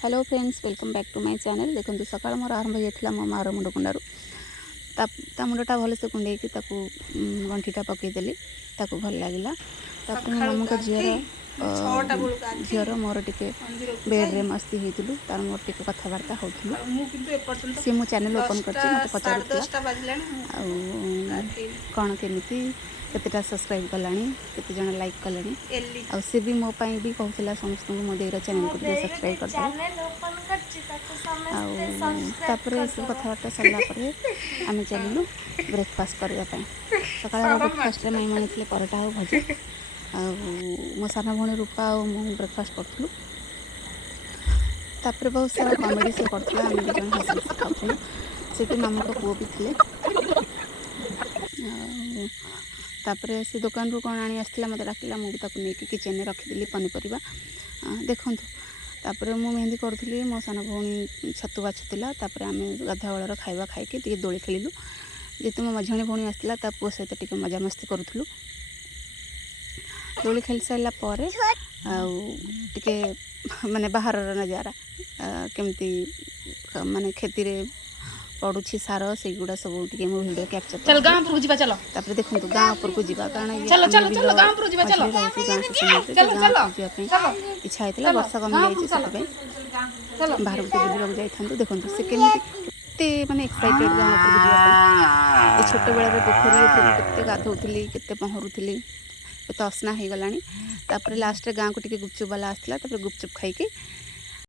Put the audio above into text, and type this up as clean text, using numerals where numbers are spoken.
Hello friends, welcome back to my channel. देखो सकाल मोर आरंभ होता मो मार मुंड कुंडारू ता मुंडा भलसे कुंडे गंठीटा पकईदेली भल लगे। मो मामू का झीर मोर टे बेड्रे मस्ती होती तार मोर टे कथबार्ता हो सी मो चैनल ओपन कर मत पचार कौन केमी केतेटा सब्सक्राइब कलानी केते जण लाइक कलानी आ सी भी मो पाई भी कहूला समस्त मो देर चैनल को सब्सक्राइब कर तापर सब कथबार्ता सरला आम चलू ब्रेकफास्ट करने। सकाल ब्रेकफास्ट माई बनी परोटा और भजा आ मो सान भौणी रूपा और मु ब्रेकफास्ट करूँ। तापर बहुत सारा कमेडी से करता आम दु जन हसी हसी खाऊँ। से मामू का पुओ भी थे। तापर से दुकान रू कौन आनी आसला मत डाकिला मुझे नहीं किचेन में रखीदी पनीपरिया देखूँ। तापर मु मेहंदी करूँ मो सान भौणी छतु बाछुला। तापर आम गाधा बेलर खाଇବା खाई दोली खेलु। जेतु मो मझाणी भौणी आसला ता पुओ सहित टे मजामस्ती करूँ। दोली खेल सारा पर टे माने बाहर नजारा केमती माने खेती पड़ू सार से गुड़ा सब टे मो वीडियो कैप्चर चल गांव पर जीवा चलो। तापर देखो गाँव ऊपर को जीवा कारण चलो चलो चलो गांव पर जीवा चलो इच्छा होता वर्षा कमी जाए बाहर को बुलवाक जाइए। देखो से केते माने एक्साइटेड गाँव ऊपर को जावाई। छोट बेलार पोखरी केते गाधोली केते पहरुली तो असना हो गलानी। तापर लास्ट गाँव को टे गुपचुप वाला आसला गुपचुप खाई